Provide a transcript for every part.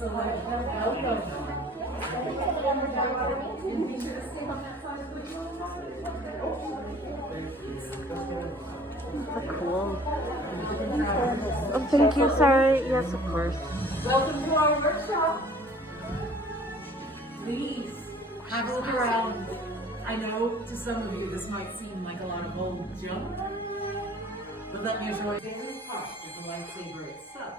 Excellent. Welcome. Cool. Oh, thank you. Sorry. Yes, of course. Welcome to our workshop. Please have a look around. I know to some of you this might seem like a lot of old junk, but let me assure you, every part of the lightsaber itself.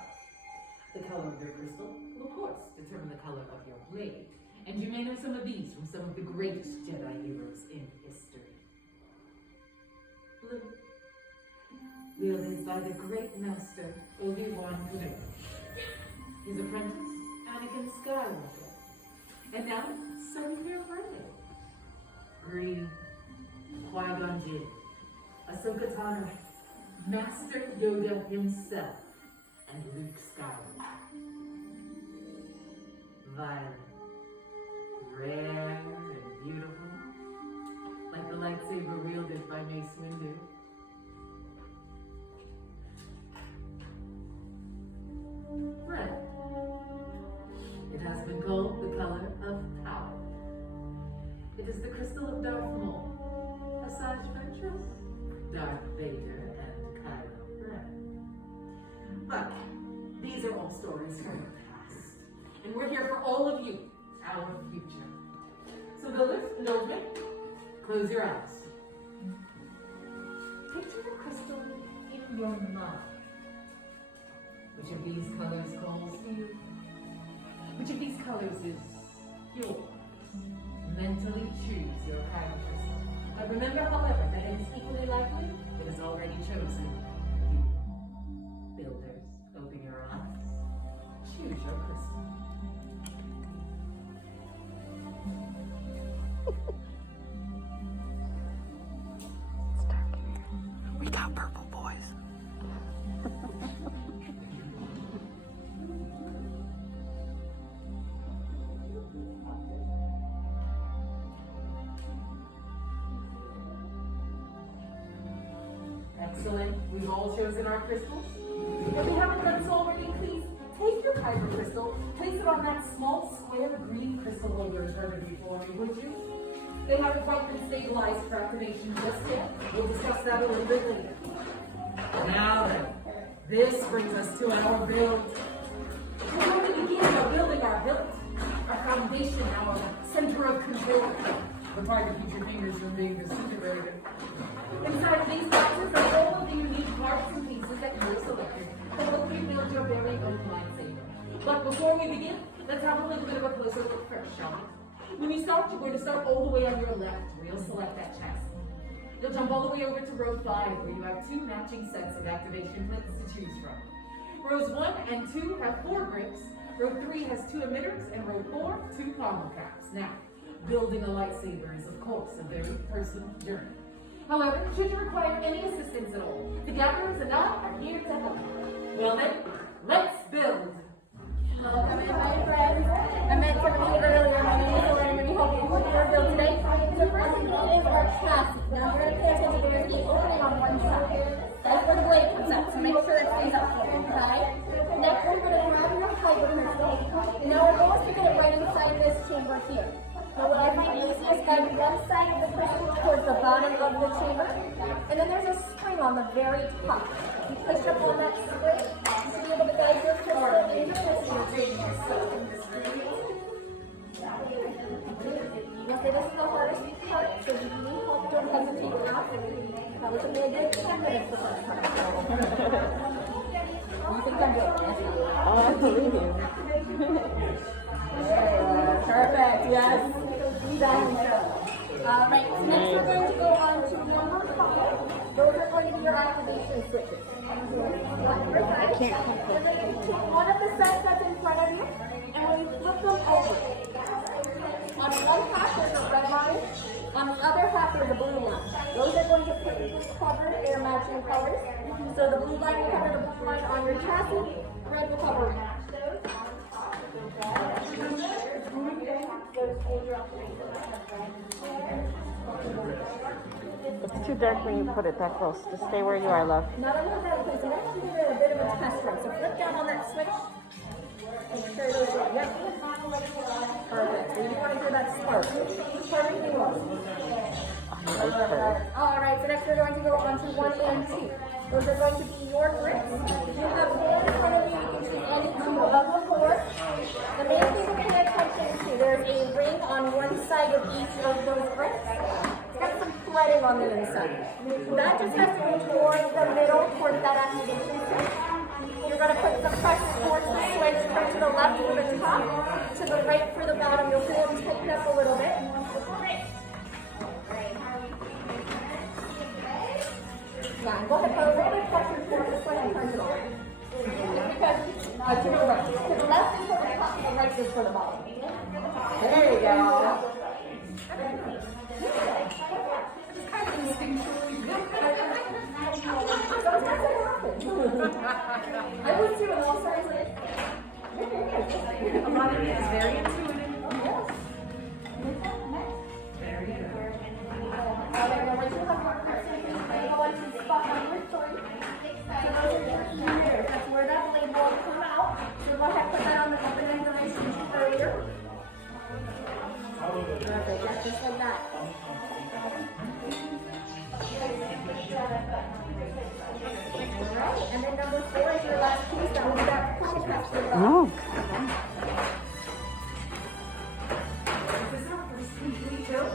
The color of your crystal will, of course, determine the color of your blade. And you may know some of these from some of the greatest Jedi heroes in history. Blue, wielded by the great master Obi-Wan Kenobi. His apprentice, Anakin Skywalker. And now, serving your friend. Green, Qui-Gon Jinn, Ahsoka Tano, Master Yoda himself, and Luke Skywalker. Violet, rare and beautiful, like the lightsaber wielded by Mace Windu. Red, it has been called the color of power. It is the crystal of Darth Maul, Asajj Ventress, Darth Vader, and Kylo Ren. But these are all stories from the past, and we're here for all of you, our future. So builders and buildmen, close your eyes. Picture the crystal in your mind. Which of these colors calls to you? Which of these colors is yours? Mentally choose your power crystal. But remember, however, that it is equally likely it is already chosen you. Builders, open your eyes. Choose your crystal. It's dark in here. We got purple boys. Excellent. We've all chosen our crystals. If you haven't done so already, please take your kyber crystal, place it on that small square green crystal holder in front of you for me, would you? They haven't quite been stabilized for activation just yet. We'll discuss that a little bit later. Now then, this brings us to our build. We're going to begin by building our hilt, our foundation, our center of control. The part to keep your fingers from being disintegrated. Inside of these boxes are all of the unique parts and pieces that you have selected to help you build your very own lightsaber. But before we begin, let's have a little bit of a closer look first, shall we? When you start, you're going to start all the way on your left, where you'll select that chassis. You'll jump all the way over to row 5, where you have 2 matching sets of activation plinths to choose from. Rows 1 and 2 have 4 grips, row 3 has 2 emitters, and row 4, 2 pommel caps. Now, building a lightsaber is, of course, a very personal journey. However, should you require any assistance at all, the gatherers and I are here to help you. Well then, let's build. Welcome in, my friends. I met some of you earlier. My name is Elaine. I'm going to be helping you with your build today. So first thing we'll do is our chassis. Now we're going to pay attention to the opening on one side. That's where the blade comes up, so make sure it stays up here, okay? Next, we're going to grab your kyber crystal. And now our goal is to get it right inside this chamber here. So what I find easiest, guide one side of the crystal towards the bottom of the chamber. And then there's a spring on the very top. You push up on that spring to be able to guide your crystal in the crystal. Okay, this is the hardest part, so if you need help, don't hesitate to ask. That was only a good 10 minutes the first time. You think I'm good? Yes. Oh, I believe you. Perfect, yes. Right, so next we're going to go on to number 5. Those are going to be your activation switches. I can't Take one of the sets that's in front of you, and when you flip them over, on one half there's a red line, on the other half there's a blue line. Those are going to cover their matching colors. So the blue line will cover the blue line on your chassis, red will cover red. It's too dark when you put it that close. Just stay where you are, love. Now that we have that in place, we're going to give it a bit of a test run. So flip down on that switch. Make sure those are That's perfect. Perfectly well. Alright, so next we're going to go on to 1 and 2. Those are going to be your grips. You have four in front of you. You can choose any two of the four. The main thing to pay attention to, there's a ring on one side of each of those grips. It's got some threading on the inside. That just has to go towards the middle, towards that activation switch. You're going to put the press towards the switch, turn to the left for the top, to the right for the bottom. You'll feel them tighten up a little bit. Yeah, go ahead, put a little bit of pressure towards this one and turn it over. Because, to the right. To the left is for the top, to the right is for the bottom. There you go. It's kind of instinctually good. I would too, in all seriousness. A lot of it is very intuitive. Very good. Alright, now once you have your person, go into the spot number 3. So those are your ears. That's where that label will come out. So go ahead and put that on the open information sheet earlier. Perfect, that's just like that. Alright, and then number 4 is your last piece. That will be that push catch the ball. Oh. This is our first complete build.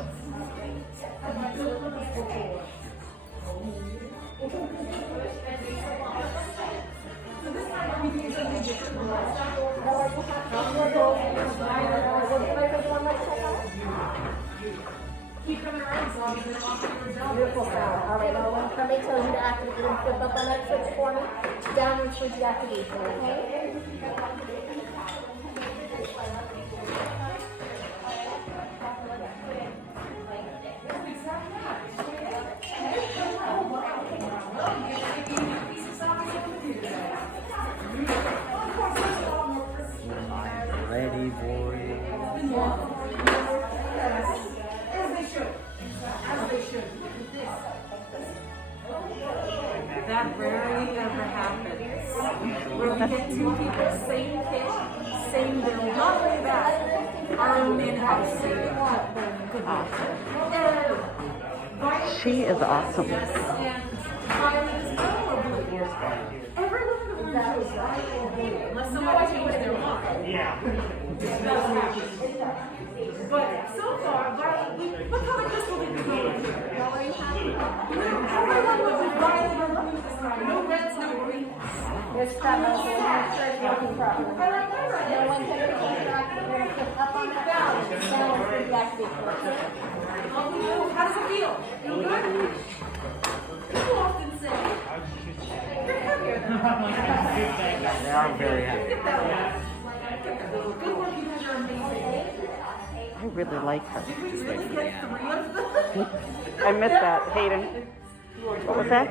Keep coming around as long as they're off your zone. Beautiful sound. Alright, now when somebody tells you to activate, you're going to flip up on that switch for me. Downward switch activation, okay? Ready, boy. As they should. As they should. That rarely ever happens. Where we get two people, same pitch, same build. Not only that, our own in-house singer. Good one. She is awesome. Yes, and Violet is probably everyone in the room chose Violet or blue, unless somebody changed their mind. Yeah. It does happen. But so far, Violet, what color crystal did you go with here? Everyone went with Violet or blue this time. No reds, no greens. Yes, that was it. Make sure it's working properly. I like that right Now, there. once everything's active, you're going to flip up on that balance. Downward switch activation, okay? How does it feel? Feel good? People often say, you're heavier than I They are very happy. Get that one. Get that one. Good work, you guys are amazing. I really like her. Did we really get 3 of them? I missed that, Hayden. What was that?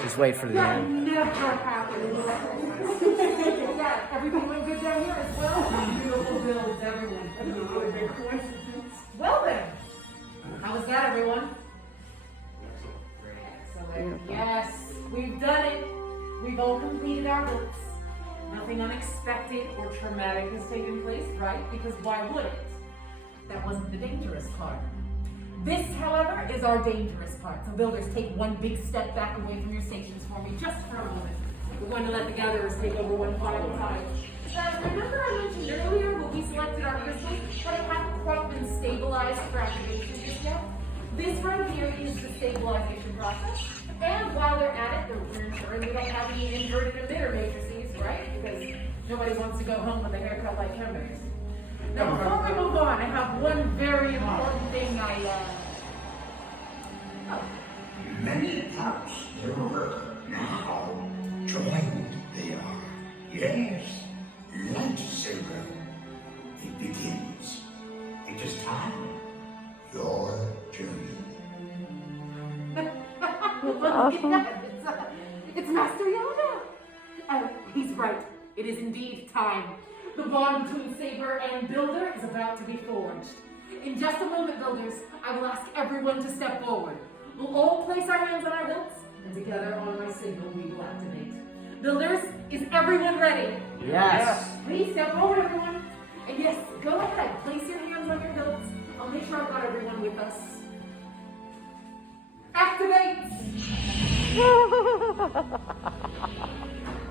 Just wait for the That end. never happens. Yeah, everything went good down here as well. Beautiful builds, everyone. What a big coincidence. Well then, how was that, everyone? Excellent. Yes, we've done it. We've all completed our builds. Nothing unexpected or traumatic has taken place, right? Because why would it? That wasn't the dangerous part. This, however, is our dangerous part. So builders, take one big step back away from your stations for me, just for a moment. We're going to let the gatherers take over one final time. Remember I mentioned earlier when we selected our crystals, but it hadn't quite been stabilized for activation just yet? This right here is the stabilization process. And while they're at it, we're ensuring we don't have any inverted emitter matrices, right? Because nobody wants to go home with a haircut like Hermes. Now, before we move on, I have one very important thing Many parts there were now joined they are. Yes, lightsaber. It begins. It is time. Your journey. Awesome. It's Master Yoda. He's right. It is indeed time. The bond between Saber and Builder is about to be forged. In just a moment, Builders, I will ask everyone to step forward. We'll all place our hands on our belts, and together on my signal we will activate. Builders, is everyone ready? Yes. Please step forward, everyone. And yes, go ahead. Place your hands on your belts. I'll make sure I've got everyone with us. Activate!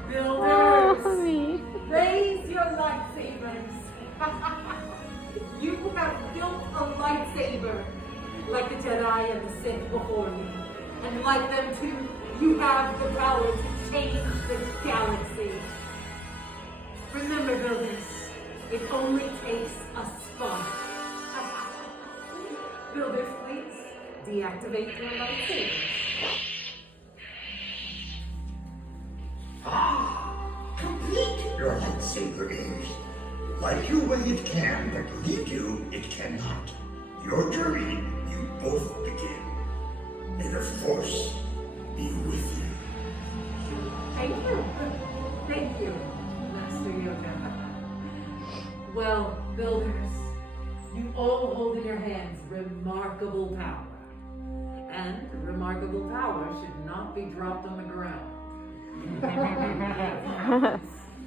Builders, me. raise your lightsabers. You have built a lightsaber like the Jedi and the Sith before you. And like them too, you have the power to change the galaxy. Remember, builders, it only takes a spark. Builders, please deactivate your lightsabers. Complete your lightsaber is. Like you when it can, but leave you it cannot. Your journey, you both begin. May the Force be with you. Thank you. Thank you, Master Yoda. Well, builders, you all hold in your hands remarkable power. And remarkable power should not be dropped on the ground.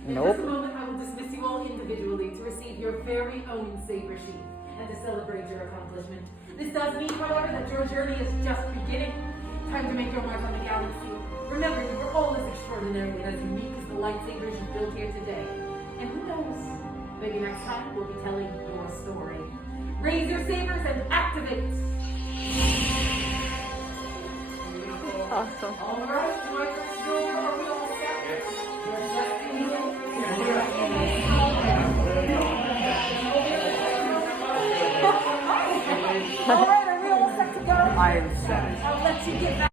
In just a moment, I will dismiss you all individually to receive your very own saber sheath and to celebrate your accomplishment. This does mean, however, that your journey is just beginning. Time to make your mark on the galaxy. Remember, you are all as extraordinary and as unique as the lightsabers you built here today. And who knows, maybe next time we'll be telling your story. Raise your sabers and activate! Awesome. All right, my first builder, are we all set? All right, are we all set to go? I am set. I'll let you get back.